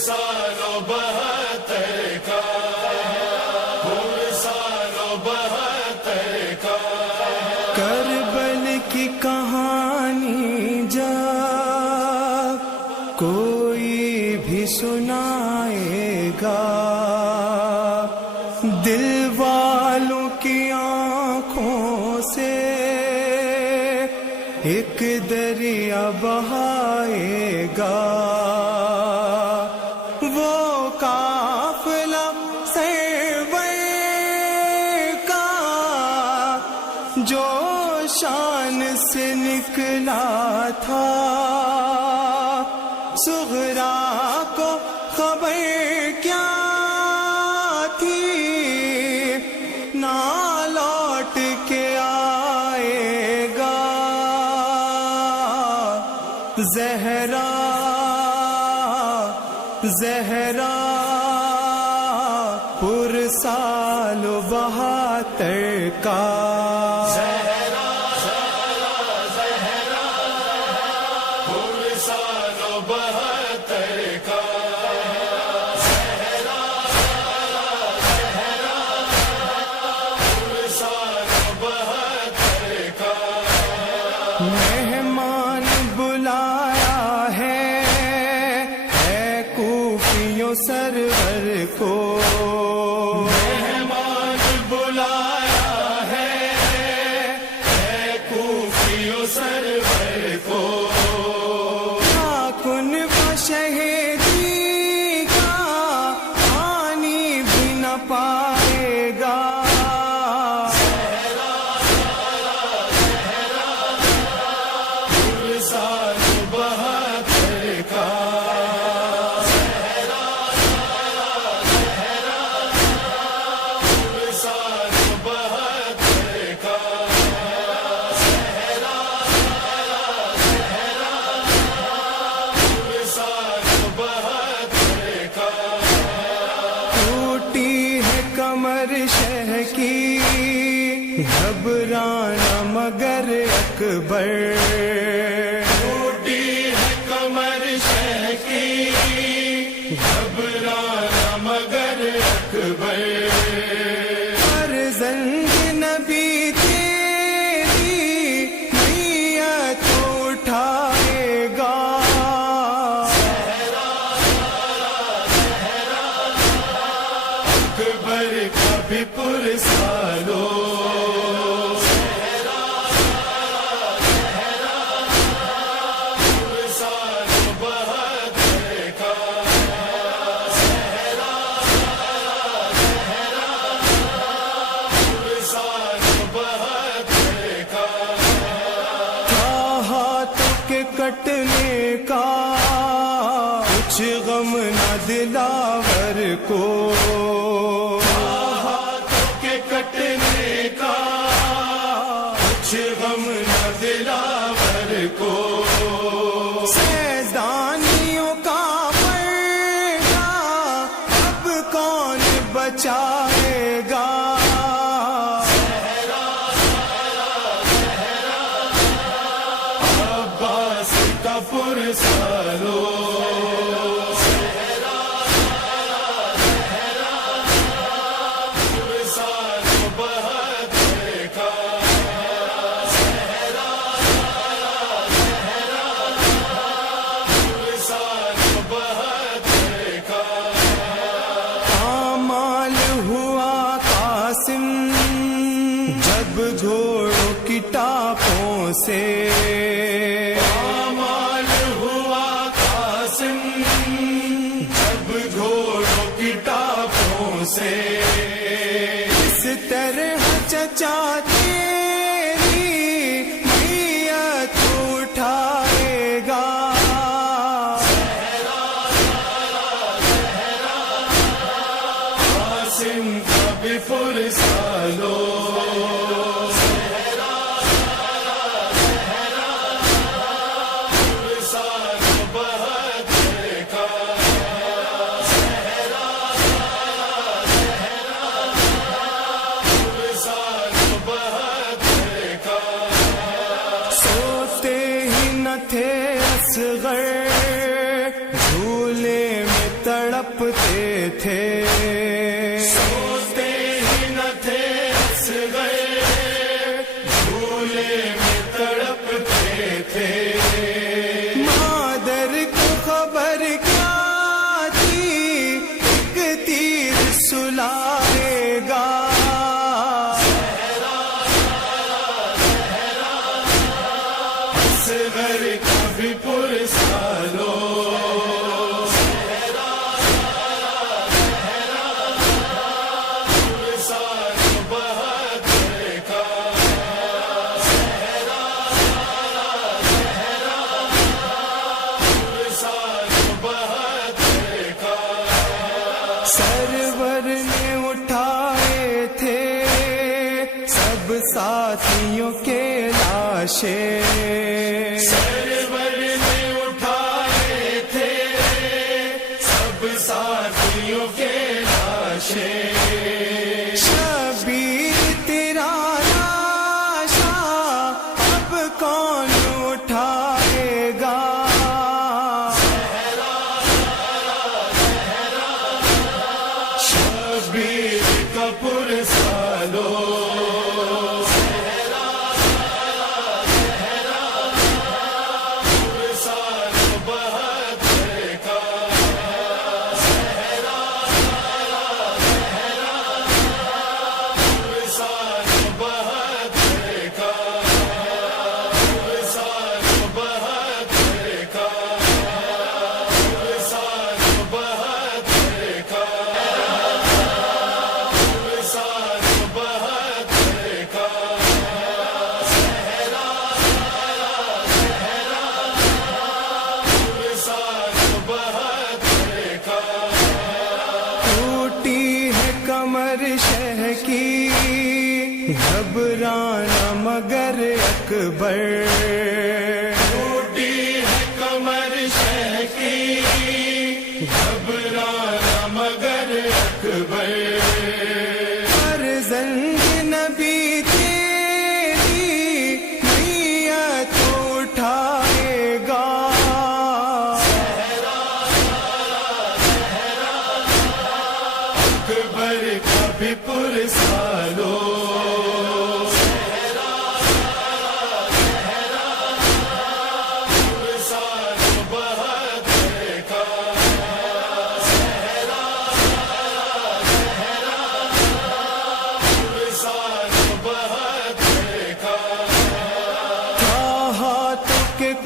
سال و 72 کا، سال و 72 کا، کربل کی کہانی جا کوئی بھی سنائے گا، دل والوں کی آنکھوں سے ایک دریا بہائے گا، وہ قافلہ سرور کا جو شان سے نکلا تھا، صغرا کو خبر کیا تھی، نہ لوٹ کے آئے گا، زہرا زہرا پرسال و 72 کا، سال و 72 کا، سال و 72 کا، مہمان بلایا ہے کوفیوں سرور کو، مہمان بلایا ہے کوفیوں سرور کو، کن شہیدی کا پانی بھی نہ پائے گا، سال و 72 کا، سال و 72 کا، سال و 72 کا، ٹوٹی ہے کمر شہ کی گھبرانا مگر اکبر، ٹوٹی ہے کمر شہ کی گھبرانا مگر اکبر، فرزند نبی تیری نیت اٹھائے گا، اکبر کا بھی پرسالو، سال و 72 کا، سال و 72 کا، ہاتھوں کے کٹنے کا کچھ غم نہ دلاور کو، ہاتھوں کے کٹنے کا کچھ غم نہ دلاور کو، سیدانیوں کا پردہ اب کون بچائے گا، عباس کا پرسالو، سال و 72 کا، سال و 72 کا، آمال ہوا قاسم جب گھوڑوں کی ٹاپوں سے، آمال ہوا قاسم جب گھوڑوں کی ٹاپوں سے، اس طرح چچا تیری میت اٹھائے گا، قاسم کا بھی پرسالو، سال و 72 کا، سال و تڑپتے تھے، سوتے ہی نہ تھے اصغر، جھولے میں تڑپتے تھے، مادر کو خبر کیا تھی ایک تیر سلائے گا، اصغر کا بھی پرسالو، سرور نے اٹھائے تھے سب ساتھیوں کے لاشیں، سرور نے اٹھائے تھے سب ساتھیوں کے لاشیں، شبیر تیرا لاشا اب کون اٹھائے گا، شبیر کا پرسالو، کمر شہ کی گھبرانا مگر اکبر، ٹوٹی ہے کمر شہ کی گھبرانا مگر اکبر، فرزند نبی تیری نیت اٹھائے گا، اکبر کا بھی پرسالو،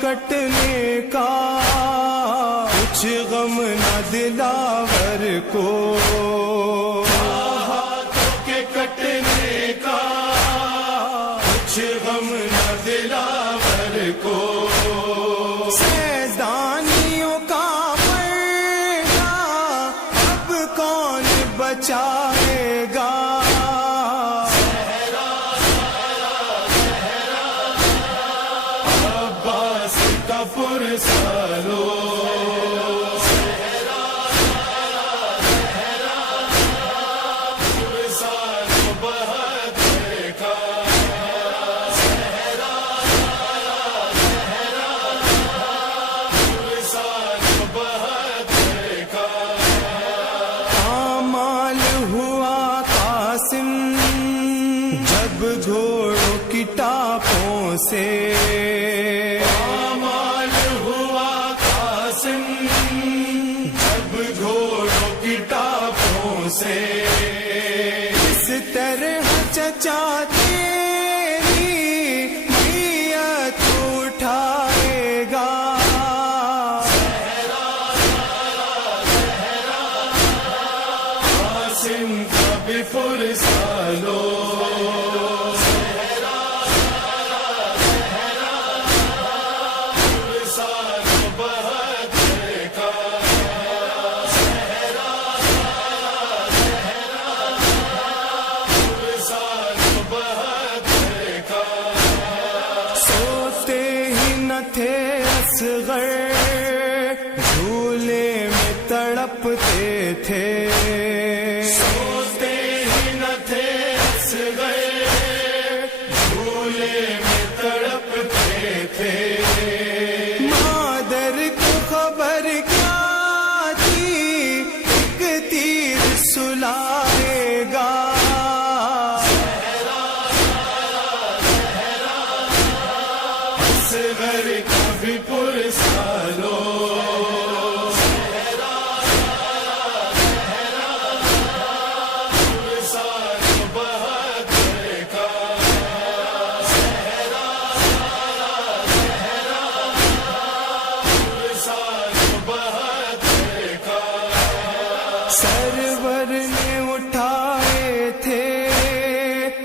کٹنے کا کچھ غم نہ دلاور کو، ہاتھوں کے کٹنے کا کچھ غم نہ دلاور کو، سیدانیوں کا پردہ اب کون بچائے گا، عباس کا پرسالو، پامال ہوا قاسم جب گھوڑوں کی ٹاپوں سے، پامال ہوا قاسم جب گھوڑوں کی ٹاپوں سے، اس طرح چچا تیری میت اٹھائے گا، قاسم کا بھی پرسالو، سوتے ہی نہ تھے اصغر جھولے میں تڑپتے تھے، سوتے ہی نہ تھے اصغر جھولے میں تڑپتے تھے، مادر کو خبر کیا تھی ایک سرور نے اٹھائے تھے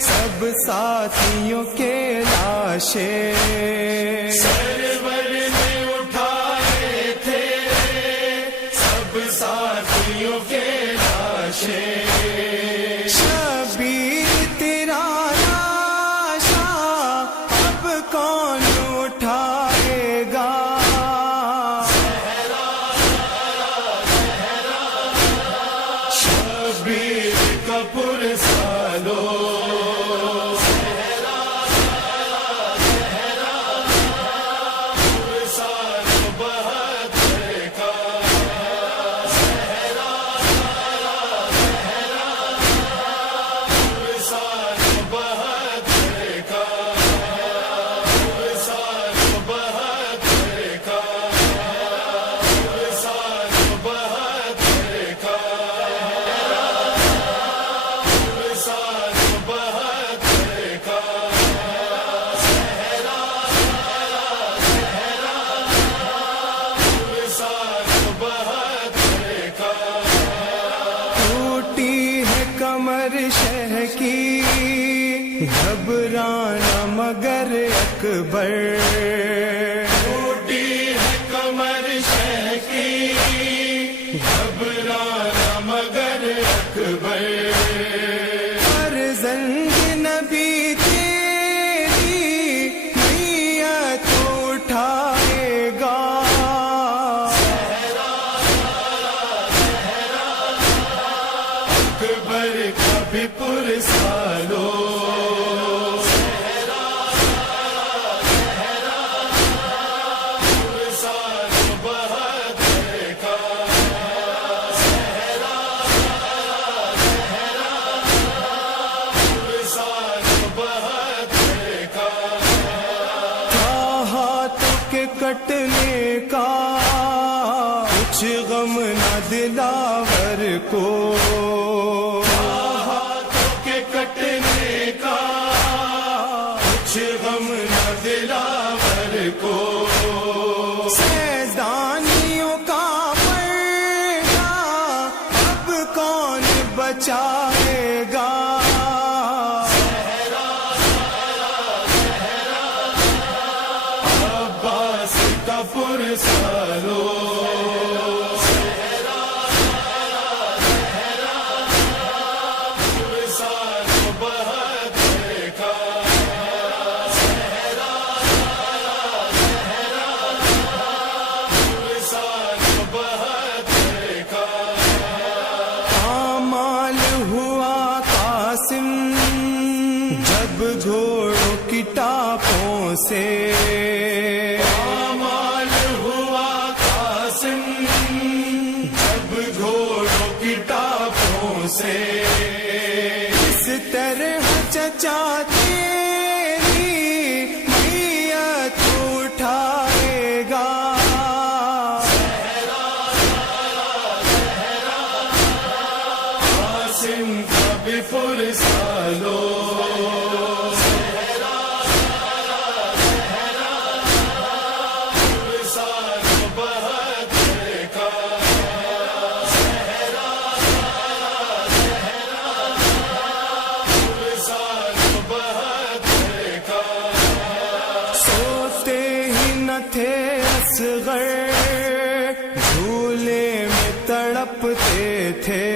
سب ساتھیوں کے لاشیں، سرور نے اٹھائے تھے سب ساتھیوں کے لاشیں، شبیر تیرا لاشا اب کون اٹھائے گا، شبیر کا پرسالو کمر شہ کی گھبرانا مگر اکبر، ٹوٹی ہے کمر شہ کی گھبرانا مگر اکبر، فرزند نبی تیری نیت اٹھائے گا، اکبر کا بھی پرسالو کٹنے کا کچھ غم نہ دلاور کو، ہاتھوں کے کٹنے کا کچھ غم نہ دلاور کو، سیدانیوں کا پردہ اب کون بچائے گا، عباس کا پرسالو پامال ہوا قاسم جب گھوڑوں کی ٹاپوں سے، پامال ہوا قاسم جب گھوڑوں کی ٹاپوں سے، اس طرح چچا تیری میت اٹھائے گا، قاسم کا بھی پرسالو سوتے ہی نہ تھے اصغر جھولے میں تڑپتے تھے،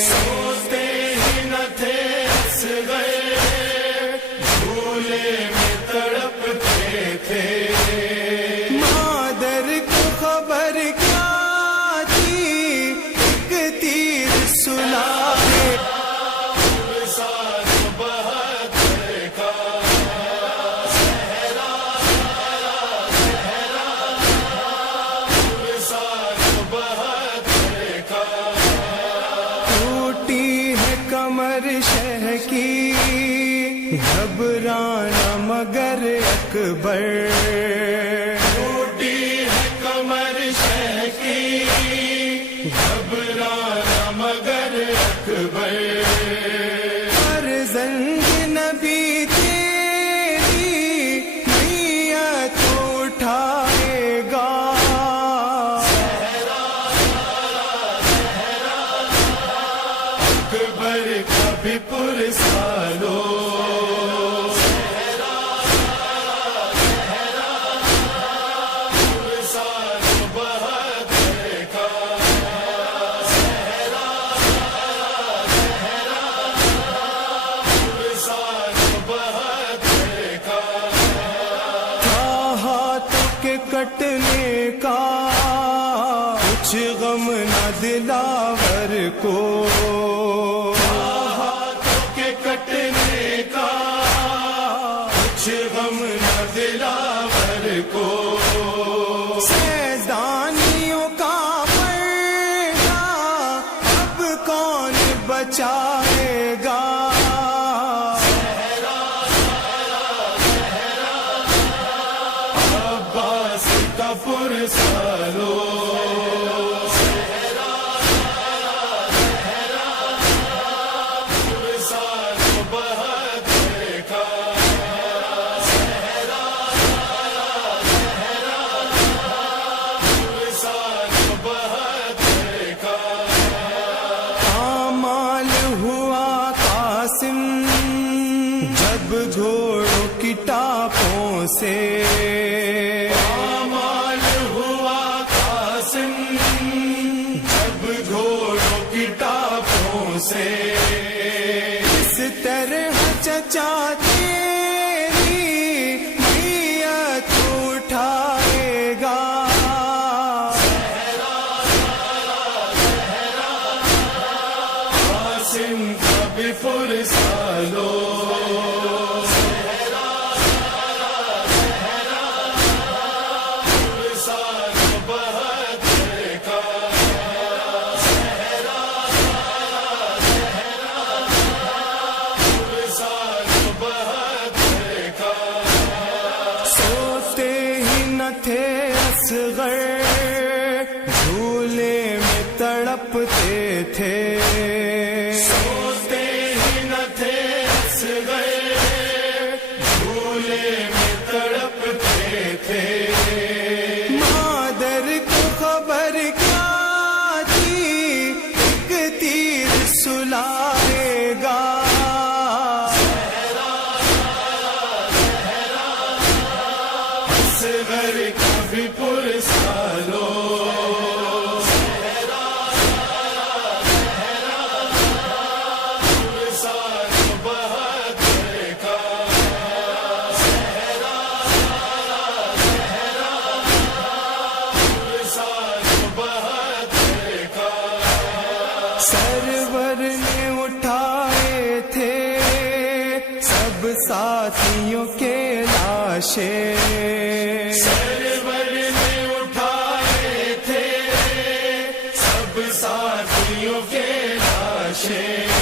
سوتے ہی نہ تھے اصغر جھولے میں تڑپتے تھے، مادر کو خبر کیا تھی ایک تیر سلا کے، ٹوٹی ہے کمر شہ کی گھبرانا مگر اکبر، ٹوٹی ہے کمر شہ کی گھبرانا مگر اکبر، فرزند نبی تیری نیت اٹھائے گا، کچھ غم نہ دلاور کو، ہاتھوں کے کٹنے کا کچھ غم نہ دلاور کو، سیدانیوں کا پردہ اب کون بچائے گا، عباس کا پرسالو جب گھوڑوں کی ٹاپوں سے، پامال ہوا قاسم جب گھوڑوں کی ٹاپوں سے، اس طرح چچا تیری میت اٹھائے گا، قاسم کا بھی پرسالو تھے اصغر جھولے میں تڑپتے تھے، سوتے ہی نہ تھے اصغر جھولے میں تڑپتے تھے، مادر کو خبر کیا تھی ایک تیر سلائے گا، اصغر کا بھی پرسالو سرور نے اٹھائے تھے سب ساتھیوں کے لاشیں، سرور نے اٹھائے تھے سب ساتھیوں کے لاشیں،